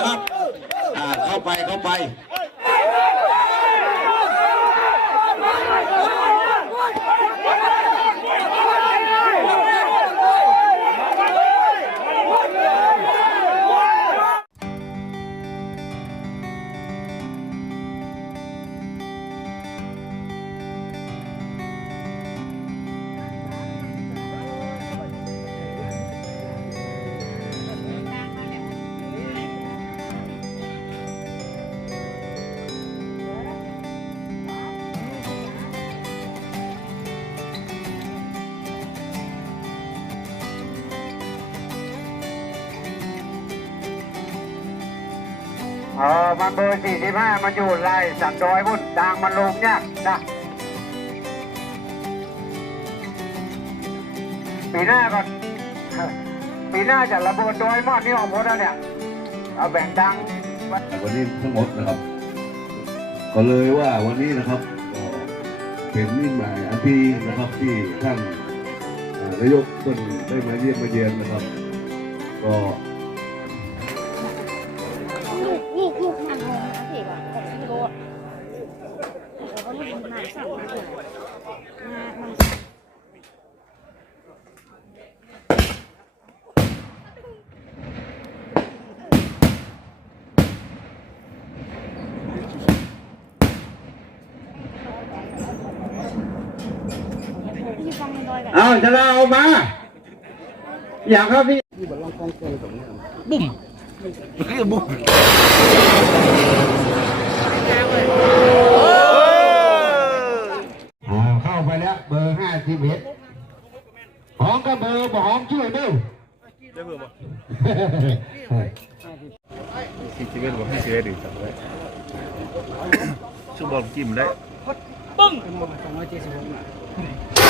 นะครับเข้าไปเข้าไป ออมันเบอร์สี่สิบห้ามันอยู่ไล่สันดอยพุ่นดังมันลงเนี่ยนะปีหน้าก่อนปีหน้าจะระเบิดดอยมอดนี่ออกหมดแล้วเนี่ย เอาแบ่งดัง วันนี้ทั้งหมดนะครับ ก็เลยว่าวันนี้นะครับก็เป็นนิมิตหมายอันที่นะครับที่ท่านนายกต้นได้มาเยี่ยมมาเยียนนะครับ ก็ เอาจะเราเอามา อยากครับพี่อ่าเข้าไปแล้วเบอร์ห้าสิบเอ็ดหอมก็เบอร์บ่หอมช่วยดูได้เบอร์ป่ะสี่สิบเอ็ดบอกให้สิบเอ็ดดีจังเลยชื่อบอลจิ้มได้ฟันเดี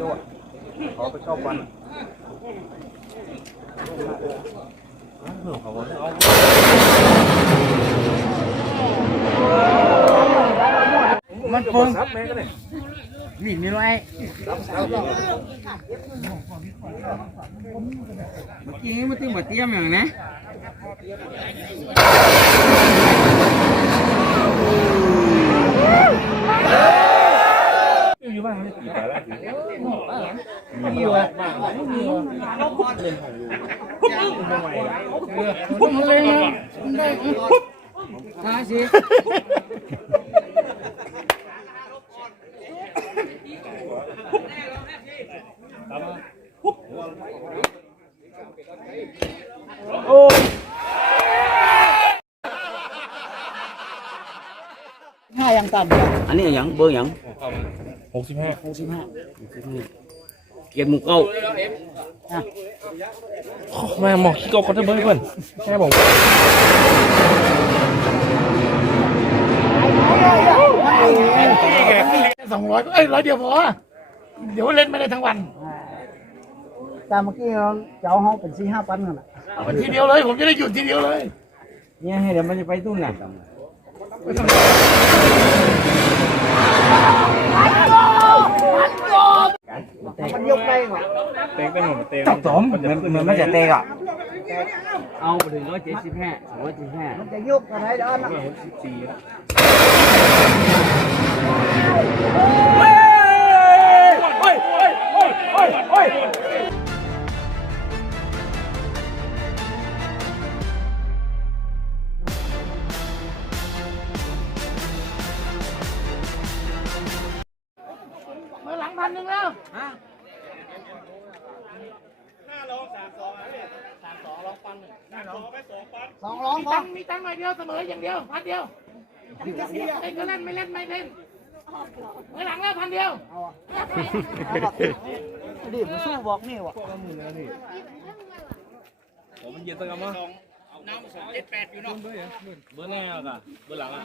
ยวอะขอไปเข้าฟันเขาบอกเอามันปงซับแม่ก็เลยนี่มีไรเมื่อกี้มันตึงมาเตรียมอย่างนะ อยู่บ้านไม่ได้ตีไปแล้วมันเลยนะมันได้หาสิห้ายังต่ำเนี่ยอันนี้ย่างเบอร์ย่าง หกสิบห้าหกสิบห้าเกียรติหมูเก้าแม่หมอกขี้เกาเขาจะเบิ้ลเพื่อนแค่บอกสองร้อยเอ้ยร้อยเดียวพอเดี๋ยวเล่นไม่ได้ทั้งวันแต่เมื่อกี้เราจะเอาห้องเป็นสี่ห้าปันกันแหละเอาทีเดียวเลย ผมจะได้หยุดทีเดียวเลยเนี่ยให้เดี๋ยวมันจะไปตุ้นน่ะ มันยกได้ไหมเต็งได้หมดเต็งจับสมมันมันไม่จะเตะอะเอาไปถึงร้อยเจ็ดสิบห้าสองร้อยเจ็ดสิบห้ามันจะยกอะไรด้านนะสิบสี่แล้วเองร้องพอมีตังค์มีตังค์หน่อยเดียวเสมออย่างเดียวพันเดียวเล่นก็เล่นไม่เล่นไม่เล่นไว้หลังแล้วพันเดียวดิมันสู้บอกนี่วะมันเย็นสักคำมั้งน้ำสองเจ็ดแปดอยู่เนาะเบอร์แรกอะเบอร์หลังอะ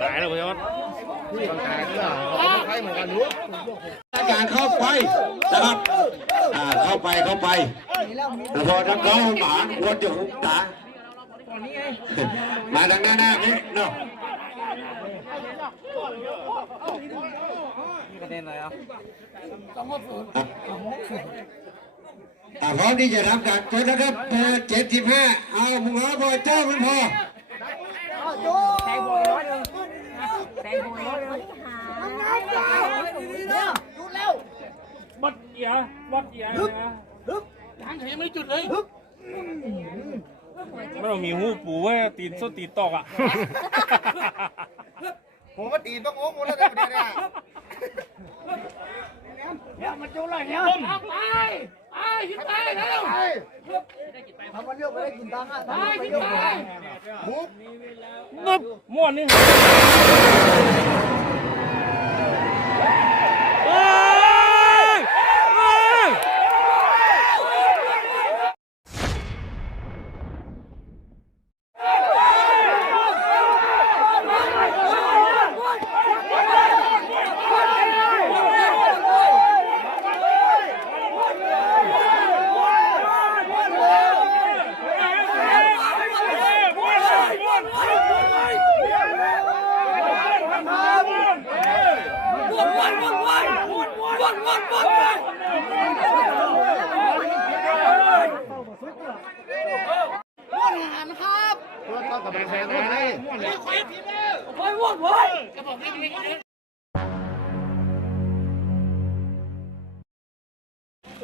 ตายแล้วพี่ยศการเข้าไปนะครับอ่าเข้าไปเข้าไปแต่พอทั้งเขาหมาควรจะหุบตามาทางหน้าหน้านี้เนาะกระเด็นเลยอะอ่าพร้อมที่จะทำการเจอนะครับเบอร์เจ็ดสิบห้าเอามึงเอาพอเจ้ามันพอแทงบอยร้อยหนึ่งแทงบอยร้อยหนึ่งบัดเอียบัดเอียนะทางเขายังไม่ได้จุดเลยไม่ต้องมีหูปูว่าตีนส้นตีนตอกอะผมว่าตีต้องโอ้หมดแล้วแต่ประเดี๋ยวเนี่ยเดี๋ยวมันจุดเลยเดี๋ยวเอาไป ไปขึ้นไปเร็วทำมันเยอะไม่ได้กินตังค์อะไปขึ้นไปงึบม้วนนี่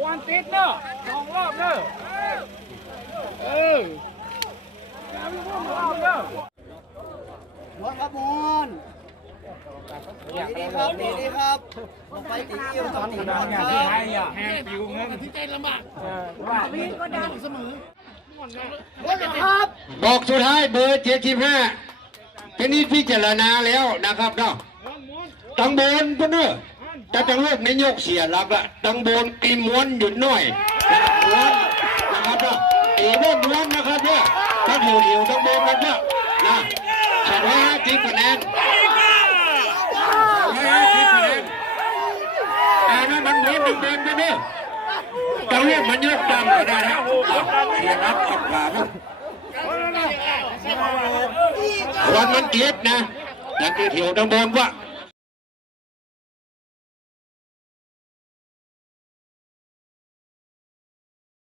วันติดเนอะสองรอบเนอะเอออย่าไปพูดรอบเนอะรถครับมอนดีครับดีดีครับผมไปตีเอี่ยวตอนตีนอนครับแห้งปิวเงินที่ใจลำบากวิ่งก็ดังเสมอรถครับบอกสุดท้ายเบอร์เจ็ดสิบห้า เป็นนี้พิจารณาแล้วนะครับเนาะตังบนก็เนอะแต่ตังเลิกนายกเสียหลักละตังบนกีม้วนหยุดหน่อยนะครับม้วนนะครับเนาะตีม้วนม้วนนะครับเนี่ยถ้าเหี่ยวเหี่ยวตังบนกันเนอะนะสองร้อยห้าสิบคะแนนห้าสิบคะแนนอ่านั่นมันม้วนตังบนกันเนอะตังเลิกมันยกดำก็ได้นะเสียรับออกมาเนอะ วันมันเกียดนะแต่ที่เถียวตำบลว่า